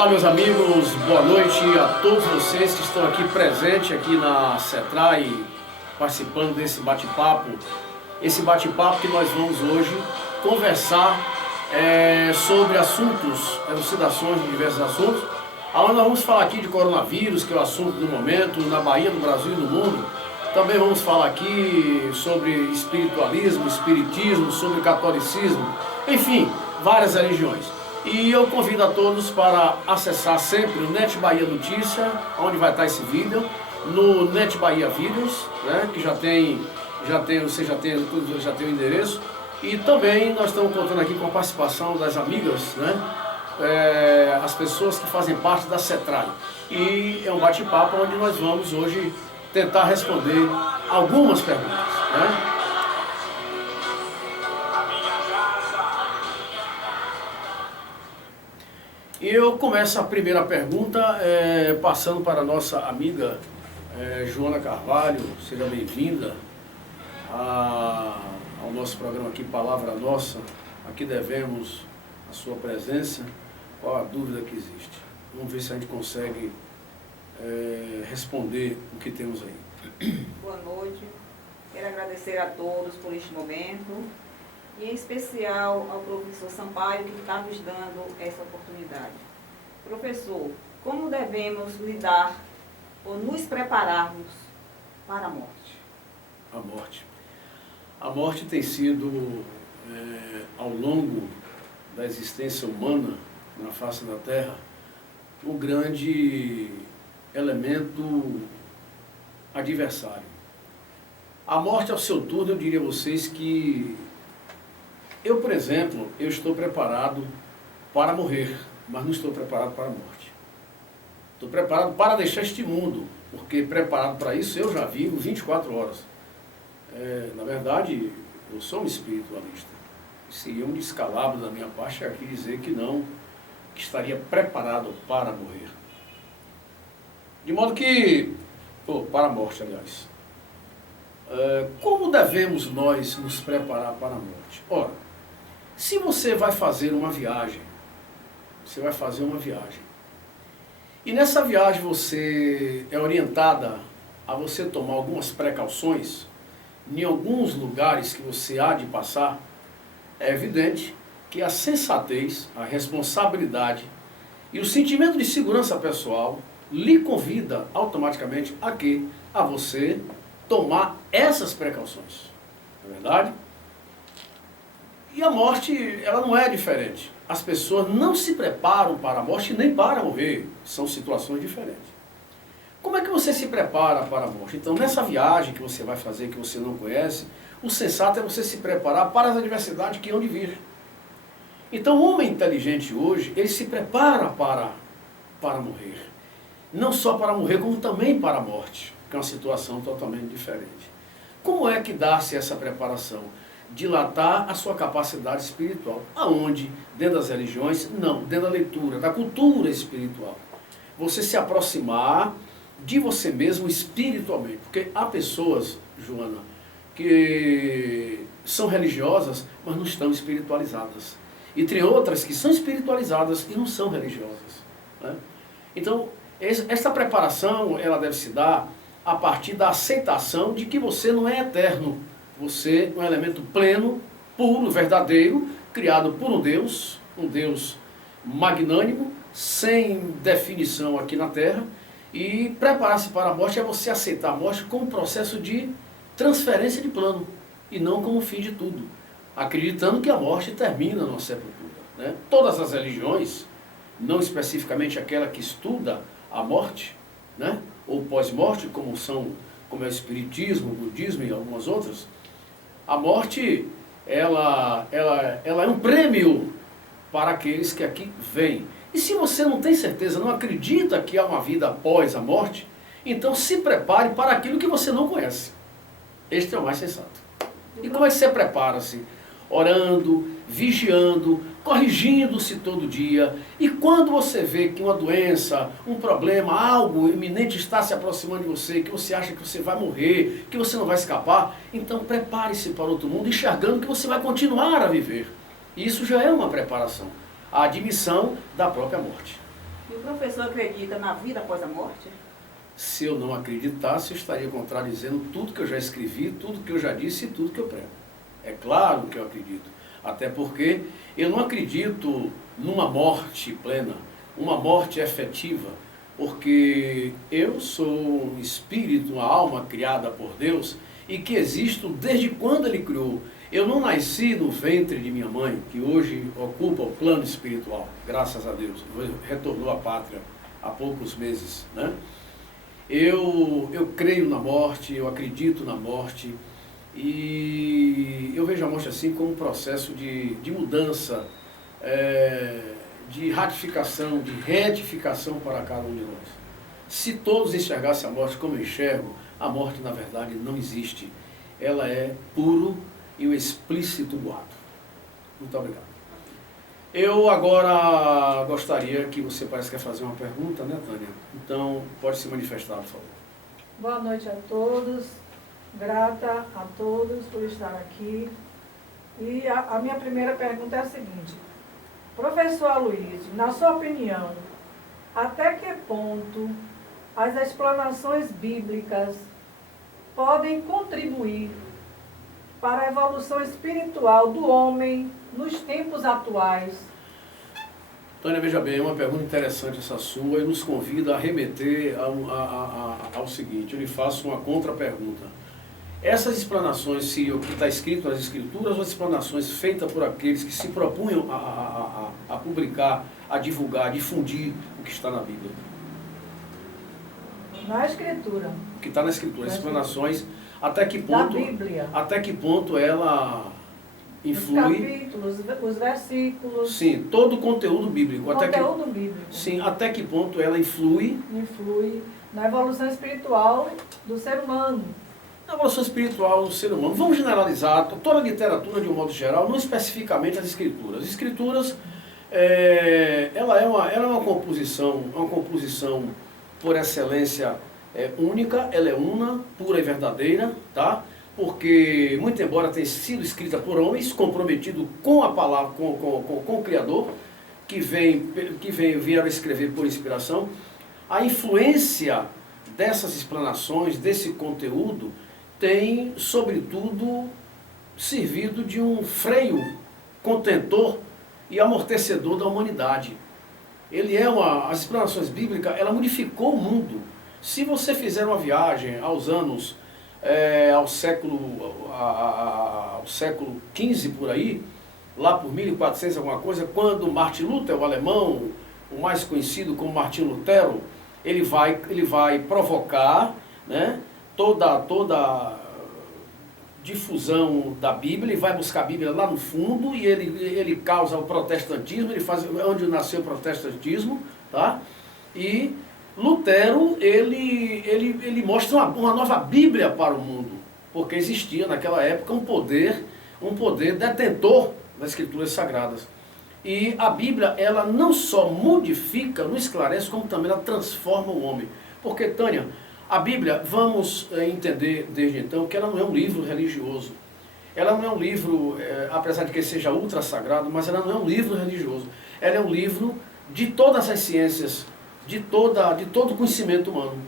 Olá, meus amigos, boa noite a todos vocês que estão aqui presentes aqui na CETRAI, participando desse bate-papo. Esse bate-papo que nós vamos hoje conversar sobre assuntos, elucidações de diversos assuntos, onde nós vamos falar aqui de coronavírus, que é o assunto do momento, na Bahia, no Brasil e no mundo. Também vamos falar aqui sobre espiritualismo, espiritismo, sobre catolicismo, enfim, várias religiões. E eu convido a todos para acessar sempre o Net Bahia Notícia, onde vai estar esse vídeo, no Net Bahia Vídeos, né, que você já tem o endereço. E também nós estamos contando aqui com a participação das amigas, né, as pessoas que fazem parte da CETRAI. E é um bate-papo onde nós vamos hoje tentar responder algumas perguntas, né? E eu começo a primeira pergunta passando para a nossa amiga Joana Carvalho. Seja bem-vinda ao nosso programa aqui, Palavra Nossa. Aqui devemos a sua presença. Qual a dúvida que existe? Vamos ver se a gente consegue responder o que temos aí. Boa noite. Quero agradecer a todos por este momento. E em especial ao professor Sampaio, que está nos dando essa oportunidade. Professor, como devemos lidar ou nos prepararmos para a morte? A morte. A morte tem sido, ao longo da existência humana na face da Terra, um grande elemento adversário. A morte, ao seu turno, eu diria a vocês que eu, por exemplo, eu estou preparado para morrer, mas não estou preparado para a morte. Estou preparado para deixar este mundo, porque preparado para isso eu já vivo 24 horas. Na verdade, eu sou um espiritualista. Seria um descalabro da minha parte aqui dizer que não, que estaria preparado para morrer. De modo que, para a morte, aliás. Como devemos nós nos preparar para a morte? Ora, se você vai fazer uma viagem, e nessa viagem você é orientada a você tomar algumas precauções, em alguns lugares que você há de passar, é evidente que a sensatez, a responsabilidade e o sentimento de segurança pessoal lhe convida automaticamente a você tomar essas precauções. Não é verdade? E a morte, ela não é diferente. As pessoas não se preparam para a morte nem para morrer. São situações diferentes. Como é que você se prepara para a morte? Então, nessa viagem que você vai fazer, que você não conhece, o sensato é você se preparar para as adversidades que hão de vir. Então, o homem inteligente hoje, ele se prepara para morrer. Não só para morrer, como também para a morte, que é uma situação totalmente diferente. Como é que dá-se essa preparação? Dilatar a sua capacidade espiritual. Aonde? Dentro das religiões? Não, dentro da leitura, da cultura espiritual. Você se aproximar de você mesmo espiritualmente. Porque há pessoas, Joana, que são religiosas, mas não estão espiritualizadas. E tem outras que são espiritualizadas e não são religiosas, né? Então, essa preparação, ela deve se dar a partir da aceitação de que você não é eterno. Você é um elemento pleno, puro, verdadeiro, criado por um Deus magnânimo, sem definição aqui na Terra. E preparar-se para a morte é você aceitar a morte como um processo de transferência de plano, e não como o fim de tudo, acreditando que a morte termina na sepultura, né? Todas as religiões, não especificamente aquela que estuda a morte, né, ou pós-morte, como é o espiritismo, o budismo e algumas outras, a morte, ela é um prêmio para aqueles que aqui vêm. E se você não tem certeza, não acredita que há uma vida após a morte, então se prepare para aquilo que você não conhece. Este é o mais sensato. E como é que você prepara-se? Orando, vigiando, corrigindo-se todo dia. E quando você vê que uma doença, um problema, algo iminente está se aproximando de você, que você acha que você vai morrer, que você não vai escapar, então prepare-se para outro mundo, enxergando que você vai continuar a viver. E isso já é uma preparação, a admissão da própria morte. E o professor acredita na vida após a morte? Se eu não acreditasse, eu estaria contradizendo tudo que eu já escrevi, tudo que eu já disse e tudo que eu prego. É claro que eu acredito. Até porque eu não acredito numa morte plena, uma morte efetiva, porque eu sou um espírito, uma alma criada por Deus e que existo desde quando Ele criou. Eu não nasci no ventre de minha mãe, que hoje ocupa o plano espiritual, graças a Deus, retornou à pátria há poucos meses, né? Eu creio na morte, eu acredito na morte e eu vejo a morte assim como um processo de mudança, de ratificação, de retificação para cada um de nós. Se todos enxergassem a morte como eu enxergo, a morte na verdade não existe. Ela é puro e o explícito boato. Muito obrigado. Eu agora gostaria que você parece que quer fazer uma pergunta, né, Tânia? Então, pode se manifestar, por favor. Boa noite a todos. Grata a todos por estar aqui. E a minha primeira pergunta é a seguinte. Professor Aloysio, na sua opinião, até que ponto as explanações bíblicas podem contribuir para a evolução espiritual do homem nos tempos atuais? Tânia, veja bem, é uma pergunta interessante essa sua e nos convida a remeter ao seguinte, eu lhe faço uma contra-pergunta. Essas explanações, se o que está escrito nas Escrituras, ou as explanações feitas por aqueles que se propunham a publicar, a divulgar, a difundir o que está na Bíblia? Na Escritura. O que está na Escritura, as explanações, até que ponto, da Bíblia. Até que ponto ela influi... Os capítulos, os versículos. Sim, todo o conteúdo bíblico. Conteúdo bíblico. Sim, até que ponto ela influi... Influi na evolução espiritual do ser humano. Na evolução espiritual do ser humano. Vamos generalizar toda a literatura de um modo geral, não especificamente as Escrituras. As Escrituras, ela é uma composição por excelência única, ela é una, pura e verdadeira, tá? Porque, muito embora tenha sido escrita por homens, comprometido com a palavra, com o Criador, que vieram escrever por inspiração, a influência dessas explanações, desse conteúdo, tem, sobretudo, servido de um freio contentor e amortecedor da humanidade. As explanações bíblicas, ela modificou o mundo. Se você fizer uma viagem aos anos, ao século XV por aí, lá por 1400 alguma coisa, quando Martin Luther, o alemão, o mais conhecido como Martinho Lutero, ele vai provocar, né, toda difusão da Bíblia, ele vai buscar a Bíblia lá no fundo e ele causa o protestantismo, ele faz onde nasceu o protestantismo, tá? E Lutero, ele mostra uma nova Bíblia para o mundo, porque existia naquela época um poder detentor das Escrituras Sagradas. E a Bíblia, ela não só modifica, não esclarece, como também ela transforma o homem. Porque, Tânia, a Bíblia, vamos entender desde então que ela não é um livro religioso. Ela não é um livro, apesar de que seja ultra sagrado, mas ela não é um livro religioso. Ela é um livro de todas as ciências, de todo o conhecimento humano.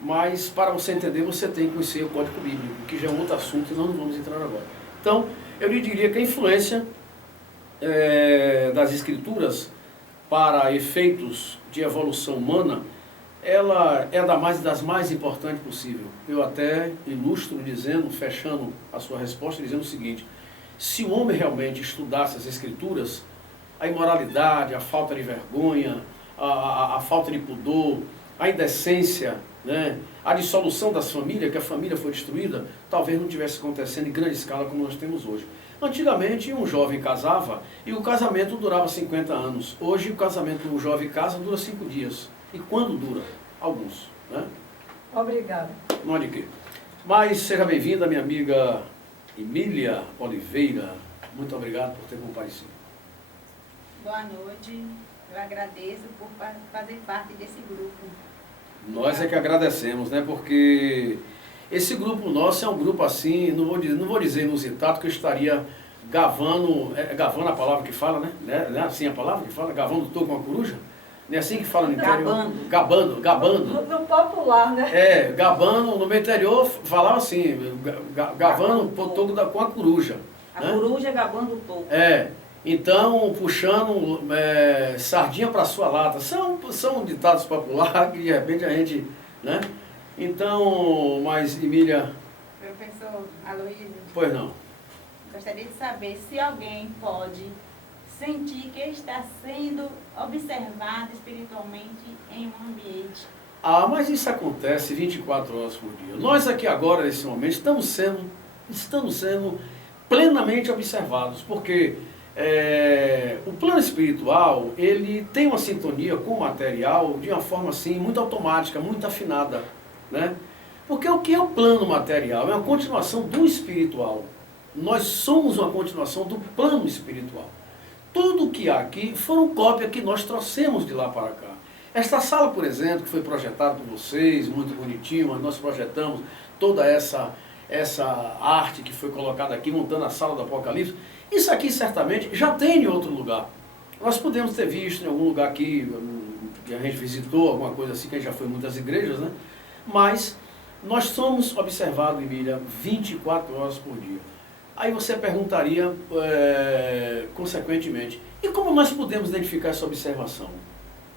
Mas, para você entender, você tem que conhecer o Código Bíblico, que já é um outro assunto e nós não vamos entrar agora. Então, eu lhe diria que a influência das Escrituras para efeitos de evolução humana, ela é das mais importantes possível. Eu até ilustro dizendo, fechando a sua resposta, dizendo o seguinte: se o homem realmente estudasse as Escrituras, a imoralidade, a falta de vergonha, a falta de pudor, a indecência, né, a dissolução das famílias, que a família foi destruída, talvez não tivesse acontecendo em grande escala como nós temos hoje. Antigamente, um jovem casava e o casamento durava 50 anos. Hoje, o casamento do jovem casa dura 5 dias. E quando dura? Alguns, né? Obrigada. Não há de quê. Mas seja bem-vinda, minha amiga Emília Oliveira. Muito obrigado por ter comparecido. Boa noite. Eu agradeço por fazer parte desse grupo. Nós é que agradecemos, né? Porque esse grupo nosso é um grupo assim, não vou dizer inusitado, que eu estaria gavando a palavra que fala, né? Não é assim a palavra que fala? Gavando toco com a coruja? Não é assim que fala no interior? Gabando. Gabando. No popular, né? É, gabando, no meu interior falava assim, gavando o toco com a coruja. A né? coruja gabando o toco. É, então puxando sardinha para sua lata. São ditados populares que de repente a gente, né? Então, mas Emília, Professor Aloysio, pois não. gostaria de saber se alguém pode sentir que está sendo observado espiritualmente em um ambiente. Ah, mas isso acontece 24 horas por dia. Nós aqui agora, nesse momento, estamos sendo plenamente observados, porque o plano espiritual, ele tem uma sintonia com o material de uma forma assim, muito automática, muito afinada, né? Porque o que é o plano material? É uma continuação do espiritual. Nós somos uma continuação do plano espiritual. Tudo que há aqui foram cópias que nós trouxemos de lá para cá. Esta sala, por exemplo, que foi projetada por vocês, muito bonitinho, mas nós projetamos toda essa arte que foi colocada aqui, montando a sala do Apocalipse. Isso aqui certamente já tem em outro lugar. Nós podemos ter visto em algum lugar aqui, que a gente visitou, alguma coisa assim, que a gente já foi em muitas igrejas, né? Mas nós somos observados, Emília, 24 horas por dia. Aí você perguntaria, consequentemente, e como nós podemos identificar essa observação?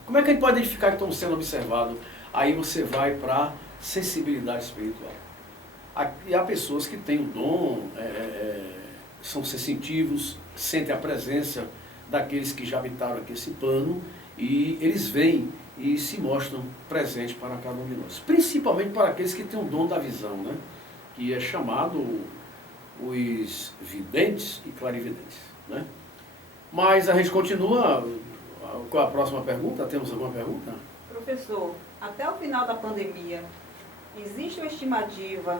Como é que a gente pode identificar que estamos sendo observados? Aí você vai para a sensibilidade espiritual. E há pessoas que têm o dom, são sensitivos, sentem a presença daqueles que já habitaram aqui esse plano, e eles vêm e se mostram presentes para cada um de nós. Principalmente para aqueles que têm o dom da visão, né? Que é chamado os videntes e clarividentes, né? Mas a gente continua com a próxima pergunta. Temos alguma pergunta? Professor, até o final da pandemia, existe uma estimativa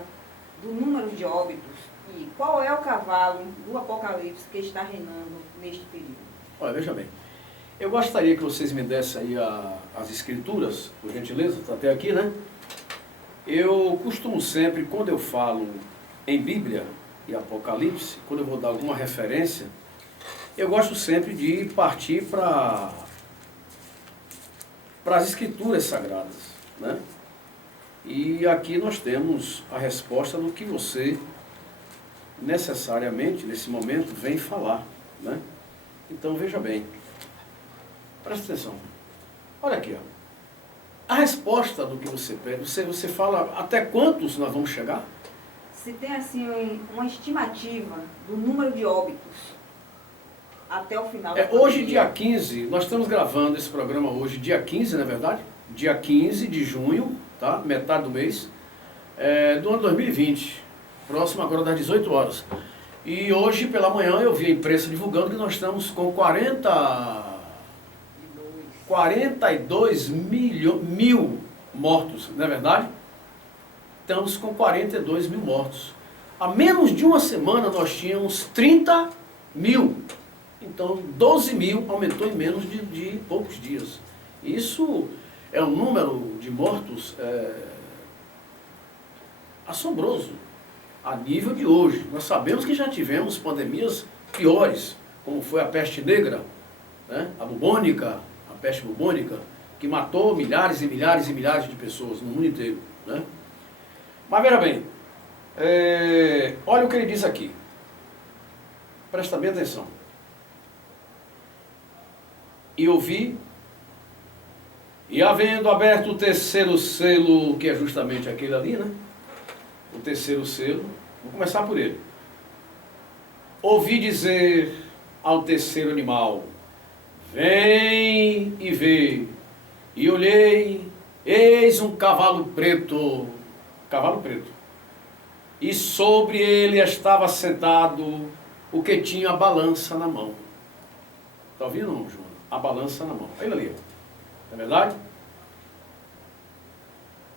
do número de óbitos e qual é o cavalo do Apocalipse que está reinando neste período? Olha, veja bem, eu gostaria que vocês me dessem aí as escrituras, por gentileza, está até aqui, né? Eu costumo sempre, quando eu falo em Bíblia e Apocalipse, quando eu vou dar alguma referência, eu gosto sempre de partir para as escrituras sagradas, né? E aqui nós temos a resposta do que você necessariamente, nesse momento, vem falar, né? Então veja bem, presta atenção, olha aqui, ó. A resposta do que você pede, você fala até quantos nós vamos chegar? Se tem assim uma estimativa do número de óbitos até o final da Hoje, pandemia. dia 15, nós estamos gravando esse programa hoje, dia 15, não é verdade? Dia 15 de junho, tá? Metade do mês, do ano 2020, próximo agora das 18 horas. E hoje pela manhã eu vi a imprensa divulgando que nós estamos com 42 mil mortos, não é verdade? Estamos com 42 mil mortos. Há menos de uma semana nós tínhamos 30 mil. Então 12 mil aumentou em menos de poucos dias. Isso é um número de mortos assombroso a nível de hoje. Nós sabemos que já tivemos pandemias piores, como foi a peste negra, né? A bubônica, a peste bubônica, que matou milhares e milhares e milhares de pessoas no mundo inteiro, né? Mas veja bem, olha o que ele diz aqui. Presta bem atenção. E ouvi, e havendo aberto o terceiro selo, que é justamente aquele ali, né? O terceiro selo, vou começar por ele. Ouvi dizer ao terceiro animal, vem e vê. E olhei, eis um cavalo preto, e sobre ele estava sentado o que tinha a balança na mão. Está ouvindo, não, João? A balança na mão. Ele ali, não é verdade?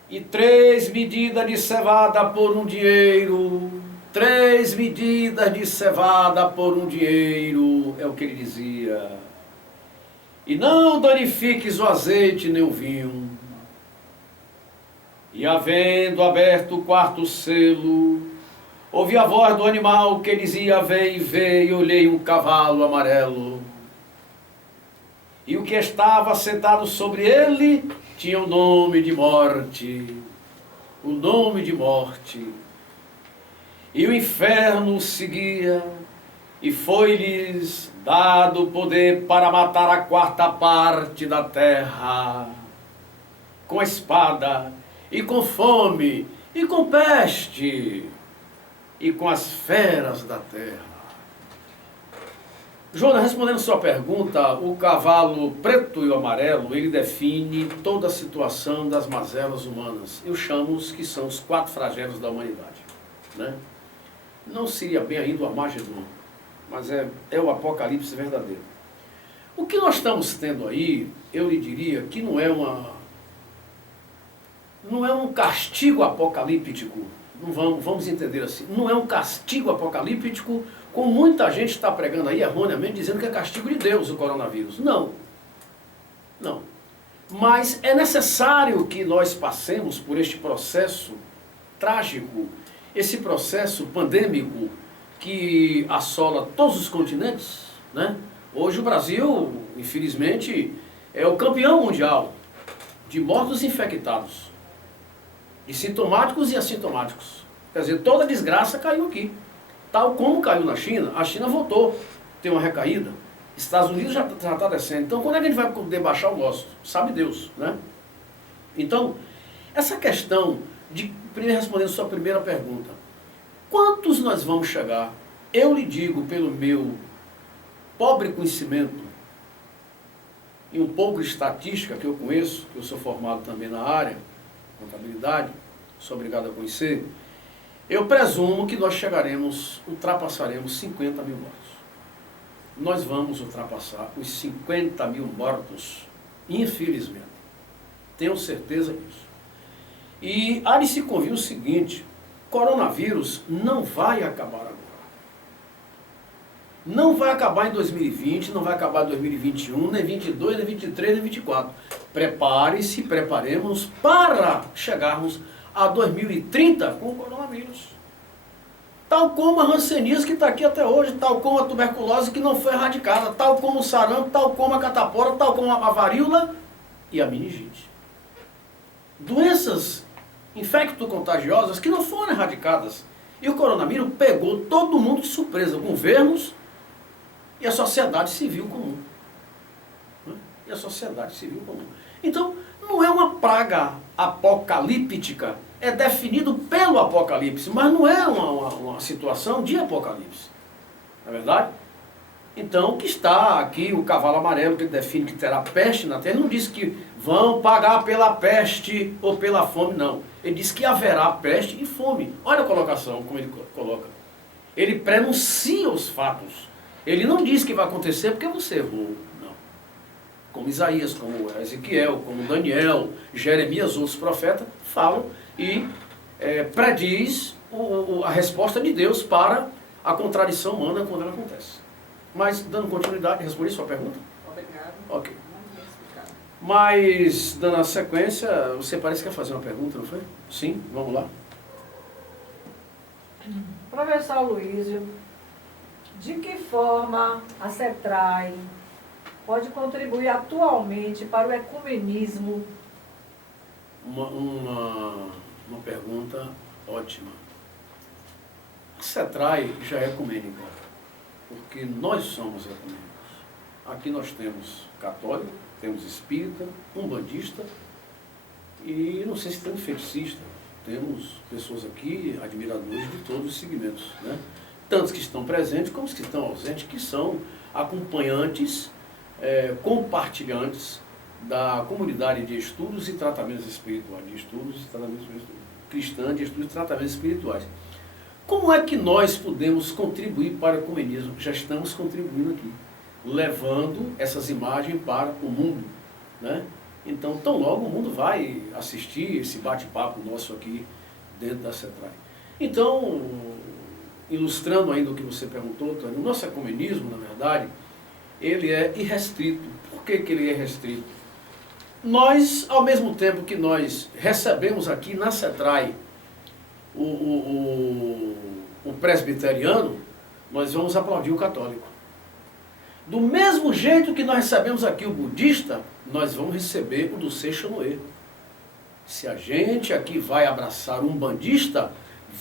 E 3 medidas de cevada por um dinheiro. 3 medidas de cevada por um dinheiro, é o que ele dizia. E não danifiques o azeite nem o vinho. E havendo aberto o quarto selo, ouvi a voz do animal que dizia, vem, vem, e olhei um cavalo amarelo. e o que estava sentado sobre ele tinha o nome de morte, o nome de morte. E o inferno seguia, e foi-lhes dado poder para matar a quarta parte da terra, com a espada, e com fome, e com peste, e com as feras da terra. Jonas, respondendo sua pergunta, o cavalo preto e o amarelo, ele define toda a situação das mazelas humanas. Eu chamo os que são os 4 flagelos da humanidade, né? Não seria bem ainda o Armagedon, mas é o apocalipse verdadeiro. O que nós estamos tendo aí, eu lhe diria que não é um castigo apocalíptico. Não vamos entender assim. Não é um castigo apocalíptico, como muita gente está pregando aí erroneamente, dizendo que é castigo de Deus o coronavírus. Não. Não. Mas é necessário que nós passemos por este processo trágico, esse processo pandêmico que assola todos os continentes, né? Hoje o Brasil, infelizmente, é o campeão mundial de mortos infectados, de sintomáticos e assintomáticos. Quer dizer, toda a desgraça caiu aqui. Tal como caiu na China, a China voltou, tem uma recaída. Estados Unidos já está descendo. Então, quando é que a gente vai poder baixar o nosso? Sabe Deus, né? Então, essa questão de, primeiro respondendo a sua primeira pergunta, quantos nós vamos chegar? Eu lhe digo, pelo meu pobre conhecimento e um pouco de estatística que eu conheço, que eu sou formado também na área, contabilidade, sou obrigado a conhecer, eu presumo que nós ultrapassaremos 50 mil mortos. Nós vamos ultrapassar os 50 mil mortos, infelizmente. Tenho certeza disso. E há de se convir o seguinte, coronavírus não vai acabar agora. Não vai acabar em 2020, não vai acabar em 2021, nem 22, nem 23, nem 24. Prepare-se, preparemos para chegarmos a 2030 com o coronavírus. Tal como a hanseníase que está aqui até hoje, tal como a tuberculose que não foi erradicada, tal como o sarampo, tal como a catapora, tal como a varíola e a meningite. Doenças infecto-contagiosas que não foram erradicadas. E o coronavírus pegou todo mundo de surpresa, governos e a sociedade civil comum. E a sociedade civil comum. Então, não é uma praga apocalíptica, é definido pelo Apocalipse, mas não é uma situação de Apocalipse. Não é verdade? Então, que está aqui o cavalo amarelo, que define que terá peste na terra, ele não diz que vão pagar pela peste ou pela fome, não. Ele diz que haverá peste e fome. Olha a colocação, como ele coloca. Ele prenuncia os fatos. Ele não diz que vai acontecer porque você errou. Não. Como Isaías, como Ezequiel, como Daniel, Jeremias, outros profetas, falam e prediz a resposta de Deus para a contradição humana quando ela acontece. Mas, dando continuidade, respondi sua pergunta? Obrigado. Ok. Muito bem explicado. Mas, dando a sequência, você parece que quer fazer uma pergunta, não foi? Sim, vamos lá. Professor Aloísio, de que forma a CETRAI pode contribuir atualmente para o ecumenismo? Uma pergunta ótima. A CETRAI já é ecumênica, porque nós somos ecumênicos. Aqui nós temos católico, temos espírita, umbandista e não sei se temos feticista. Temos pessoas aqui, admiradores de todos os segmentos, né? Tantos que estão presentes como os que estão ausentes, que são acompanhantes, compartilhantes da comunidade de estudos e tratamentos espirituais, de estudos e tratamentos cristãos, de estudos e tratamentos espirituais. Como é que nós podemos contribuir para o ecumenismo? Já estamos contribuindo aqui, levando essas imagens para o mundo, né? Então, tão logo o mundo vai assistir esse bate-papo nosso aqui dentro da CETRAI. Então, ilustrando ainda o que você perguntou, Tânia, o nosso ecumenismo, na verdade, ele é irrestrito. Por que ele é restrito? Nós, ao mesmo tempo que nós recebemos aqui na CETRAI o presbiteriano, nós vamos aplaudir o católico. Do mesmo jeito que nós recebemos aqui o budista, nós vamos receber o do Seixonoe. Se a gente aqui vai abraçar um bandista,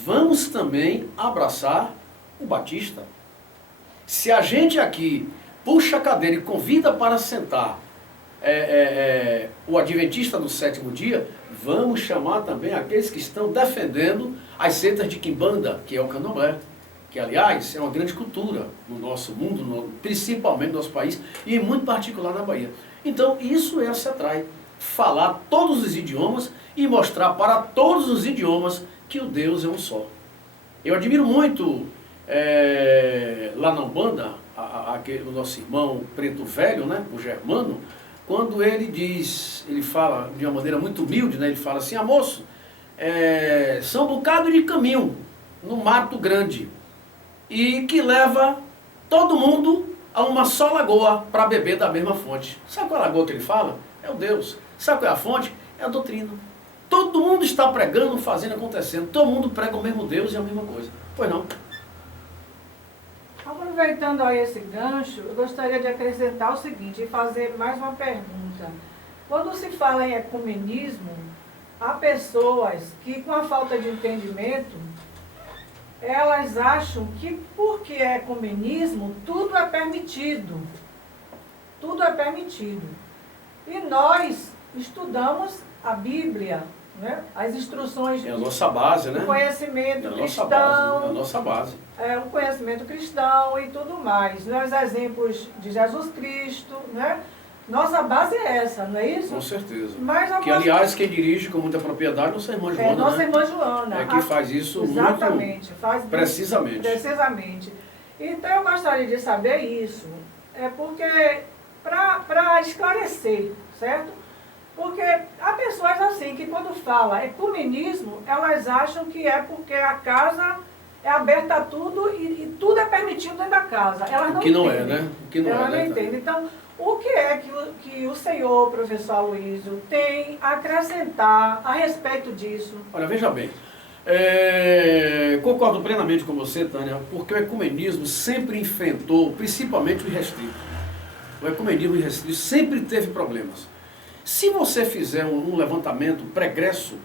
vamos também abraçar o batista. Se a gente aqui puxa a cadeira e convida para sentar o adventista do sétimo dia, vamos chamar também aqueles que estão defendendo as seitas de Quimbanda, que é o Candomblé, que aliás é uma grande cultura no nosso mundo, principalmente no nosso país, e muito particular na Bahia. Então isso é a CETRAI, falar todos os idiomas e mostrar para todos os idiomas que o Deus é um só. Eu admiro muito lá na Umbanda, o nosso irmão preto velho, né, o Germano, quando ele diz, ele fala de uma maneira muito humilde, né, ele fala assim: moço, são um bocado de caminho no mato grande e que leva todo mundo a uma só lagoa para beber da mesma fonte. Sabe qual é a lagoa que ele fala? É o Deus. Sabe qual é a fonte? É a doutrina. Todo mundo está pregando, fazendo, acontecendo. Todo mundo prega o mesmo Deus e a mesma coisa. Pois não? Aproveitando a esse gancho, eu gostaria de acrescentar o seguinte e fazer mais uma pergunta. Quando se fala em ecumenismo, há pessoas que, com a falta de entendimento, elas acham que, porque é ecumenismo, tudo é permitido. Tudo é permitido. E nós estudamos a Bíblia, né? As instruções... É a nossa base, né? O conhecimento cristão. É a nossa base. O conhecimento cristão e tudo mais. Os exemplos de Jesus Cristo, né? Nossa base é essa, não é isso? Com certeza. Mas que, aliás, quem dirige com muita propriedade é nossa irmã Joana. É nossa né? irmã Joana. É que faz isso exatamente, muito faz precisamente. Precisamente. Então, eu gostaria de saber isso, porque, para esclarecer, certo? Porque há pessoas assim, que quando fala ecumenismo, elas acham que é porque a casa é aberta a tudo e tudo é permitido dentro da casa. Elas não o que não entendem. é, né? O que não Elas é, não entendem. Então, o que é que o senhor, professor Aloysio, tem a acrescentar a respeito disso? Olha, veja bem, concordo plenamente com você, Tânia, porque o ecumenismo sempre enfrentou, principalmente o irrestrito. O ecumenismo irrestrito sempre teve problemas. Se você fizer um levantamento pregresso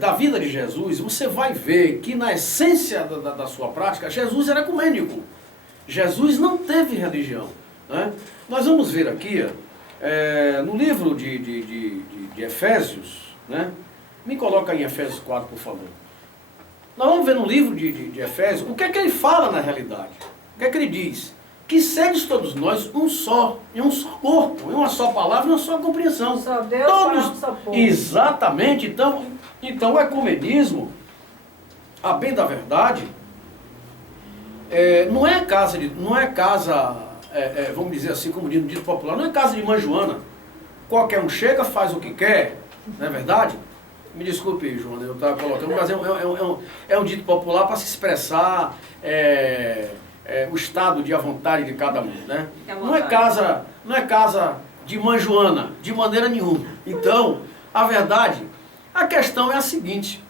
da vida de Jesus, você vai ver que na essência da sua prática, Jesus era ecumênico. Jesus não teve religião. Né? Nós vamos ver aqui, no livro de Efésios, né? Me coloca em Efésios 4, por favor. Nós vamos ver no livro de Efésios o que é que ele fala na realidade. O que é que ele diz? Que sedes todos nós um só, em um só corpo, em uma só palavra, em uma só compreensão. Só Deus todos, para um só povo. Exatamente. Então o ecumenismo, a bem da verdade, não é casa, vamos dizer assim, como diz no dito popular, não é casa de mãe Joana. Qualquer um chega, faz o que quer, não é verdade? Me desculpe, Joana, eu estava colocando, mas é um dito popular para se expressar o estado de à vontade de cada um, né? Não é casa de mãe Joana, de maneira nenhuma. Então, a verdade, a questão é a seguinte: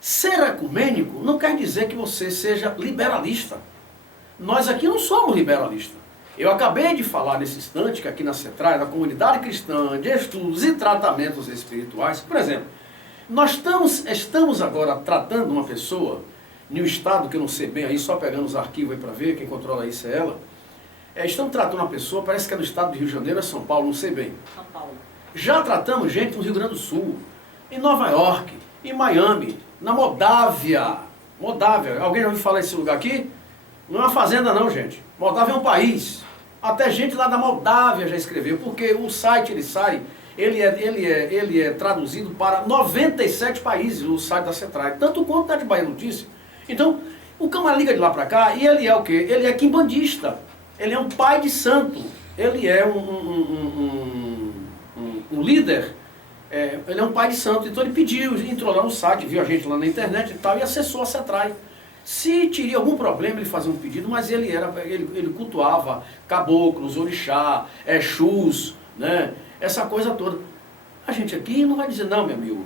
ser ecumênico não quer dizer que você seja liberalista. Nós aqui não somos liberalistas. Eu acabei de falar nesse instante que aqui na CETRAI, na comunidade cristã de estudos e tratamentos espirituais, por exemplo, nós estamos agora tratando uma pessoa em um estado que eu não sei bem aí, só pegando os arquivos aí para ver, quem controla isso é ela. Estamos tratando uma pessoa, parece que é no estado do Rio de Janeiro, é São Paulo, não sei bem. São Paulo. Já tratamos gente no Rio Grande do Sul, em Nova York, em Miami, na Moldávia. Moldávia, alguém já ouviu falar desse lugar aqui? Não é uma fazenda não, gente. Moldávia é um país. Até gente lá da Moldávia já escreveu, porque o site ele é traduzido para 97 países, o site da CETRAI, tanto quanto da de Bahia Notícia. Então, o camarada liga de lá para cá e ele é o quê? Ele é quimbandista. Ele é um pai de santo. Ele é um líder. Ele é um pai de santo. Então ele pediu, entrou lá no site, viu a gente lá na internet e tal, e acessou a CETRAI. Se teria algum problema ele fazia um pedido, mas ele cultuava caboclos, orixá, exus, né? Essa coisa toda. A gente aqui não vai dizer, não, meu amigo,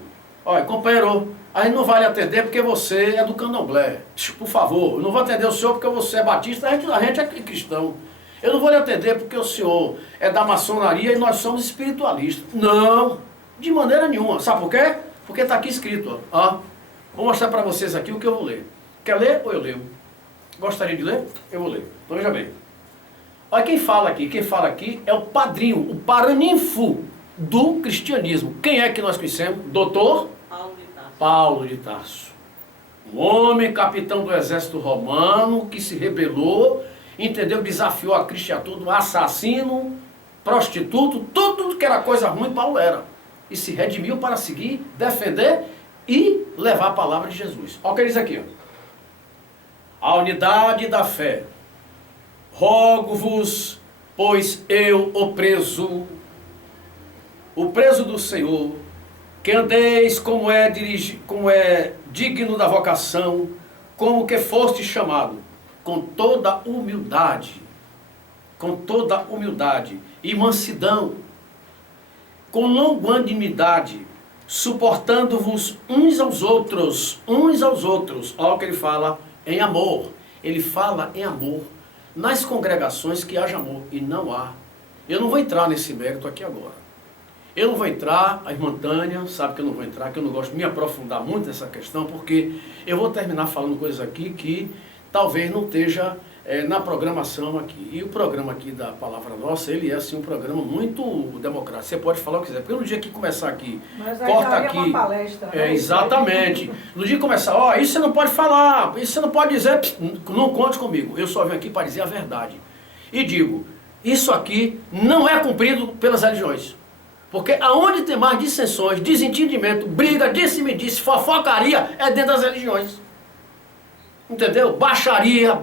Olha, companheiro, a gente não vai lhe atender porque você é do candomblé. Por favor, eu não vou atender o senhor porque você é batista, a gente é cristão. Eu não vou lhe atender porque o senhor é da maçonaria e nós somos espiritualistas. Não, de maneira nenhuma. Sabe por quê? Porque está aqui escrito, ó. Vou mostrar para vocês aqui o que eu vou ler. Quer ler ou eu leio? Gostaria de ler? Eu vou ler. Então veja bem. Olha quem fala aqui é o padrinho, o paraninfo do cristianismo. Quem é que nós conhecemos? Doutor Paulo de Tarso. Um homem, capitão do exército romano, que se rebelou, entendeu? Desafiou a cristiatura, assassino, prostituto, tudo que era coisa ruim, Paulo era. E se redimiu para seguir, defender e levar a palavra de Jesus. Olha o que ele diz aqui, ó. A unidade da fé. Rogo-vos, pois eu, o preso do Senhor, que andeis como é digno da vocação, como que foste chamado, com toda humildade e mansidão, com longanimidade, suportando-vos uns aos outros. Olha o que ele fala, em amor. Ele fala em amor. Nas congregações que haja amor, e não há. Eu não vou entrar nesse mérito aqui agora. Eu não vou entrar, a irmã Tânia sabe que eu não vou entrar, que eu não gosto de me aprofundar muito nessa questão, porque eu vou terminar falando coisas aqui que talvez não esteja na programação aqui. E o programa aqui da Palavra Nossa, ele é assim um programa muito democrático. Você pode falar o que quiser, porque no dia que começar aqui, mas corta aqui. Uma palestra, né? Exatamente. No dia que começar, ó, isso você não pode falar, isso você não pode dizer, não conte comigo. Eu só venho aqui para dizer a verdade. E digo, isso aqui não é cumprido pelas religiões. Porque aonde tem mais dissensões, desentendimento, briga, disse-me-disse, fofocaria, é dentro das religiões. Entendeu? Baixaria,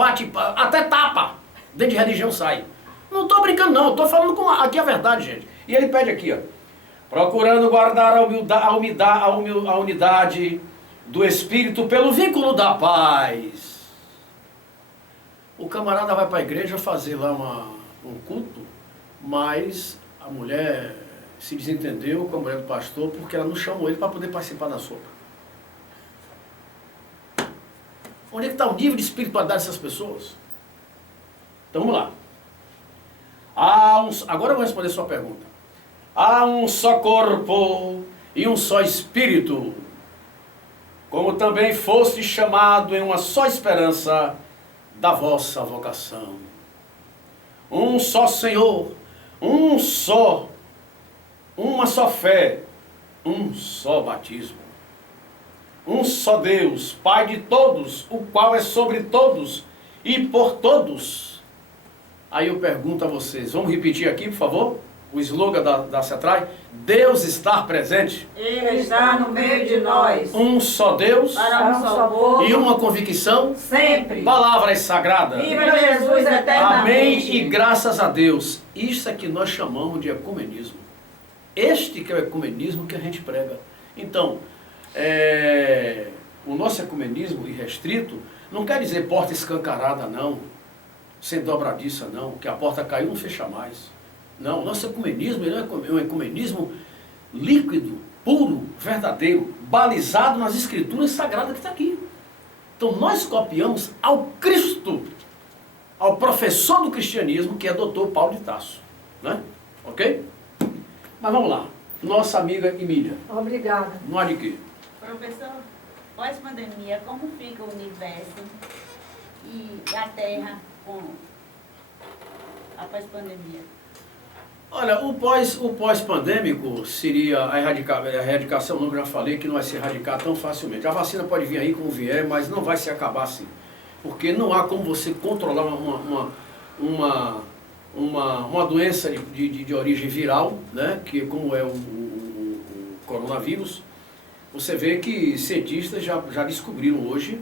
até tapa, dentro de religião sai. Não estou brincando não, estou falando aqui a verdade, gente. E ele pede aqui, ó, procurando guardar a unidade do Espírito pelo vínculo da paz. O camarada vai para a igreja fazer lá um culto, mas a mulher se desentendeu com a mulher do pastor porque ela não chamou ele para poder participar da sopa. Onde é que está o nível de espiritualidade dessas pessoas? Então vamos lá. Agora eu vou responder a sua pergunta. Há um só corpo e um só espírito, como também foste chamado em uma só esperança da vossa vocação. Um só Senhor, uma só fé, um só batismo. Um só Deus, Pai de todos, o qual é sobre todos e por todos. Aí eu pergunto a vocês, vamos repetir aqui, por favor? O slogan da CETRAI: Deus está presente. Ele está no meio de nós. Um só Deus Para um só povo. e uma convicção. Sempre. Palavras sagradas. Viva Jesus eternamente. Amém e graças a Deus. Isso é que nós chamamos de ecumenismo. Este que é o ecumenismo que a gente prega. Então, o nosso ecumenismo irrestrito não quer dizer porta escancarada, não, sem dobradiça, não, que a porta caiu não fecha mais. Não, o nosso ecumenismo ele é um ecumenismo líquido, puro, verdadeiro, balizado nas escrituras sagradas que está aqui. Então nós copiamos ao Cristo, ao professor do cristianismo, que é Dr. Paulo de Tarso, né? Ok? Mas vamos lá, nossa amiga Emília. Obrigada. Não há de quê? Professor, pós-pandemia, como fica o universo e a Terra após pandemia? Olha, o pós-pandêmico seria a erradicação, não, que eu já falei, que não vai se erradicar tão facilmente. A vacina pode vir aí como vier, mas não vai se acabar assim. Porque não há como você controlar uma doença de origem viral, né, que como é o coronavírus. Você vê que cientistas já descobriram hoje,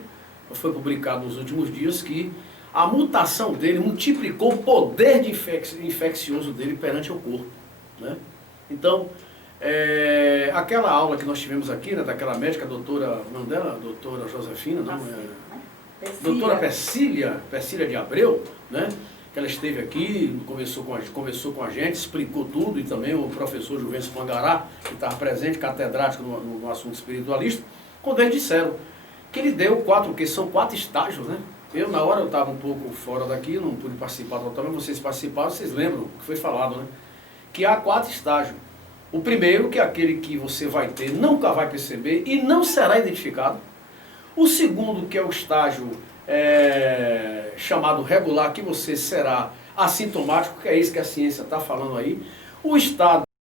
foi publicado nos últimos dias, que a mutação dele multiplicou o poder de infeccioso dele perante o corpo, né? Então, aquela aula que nós tivemos aqui, né, daquela médica, doutora Mandela, doutora Josefina, não, doutora Persília de Abreu, né, que ela esteve aqui, conversou com a gente, explicou tudo, e também o professor Juvencio Mangará, que estava presente, catedrático no assunto espiritualista, quando eles disseram que ele deu são 4 estágios, né? Eu, na hora, eu estava um pouco fora daqui, não pude participar totalmente, vocês participaram, vocês lembram o que foi falado, né? Que há 4 estágios. O primeiro, que é aquele que você vai ter, nunca vai perceber e não será identificado. O segundo, que é o estágio chamado regular, que você será assintomático, que é isso que a ciência está falando aí. O estado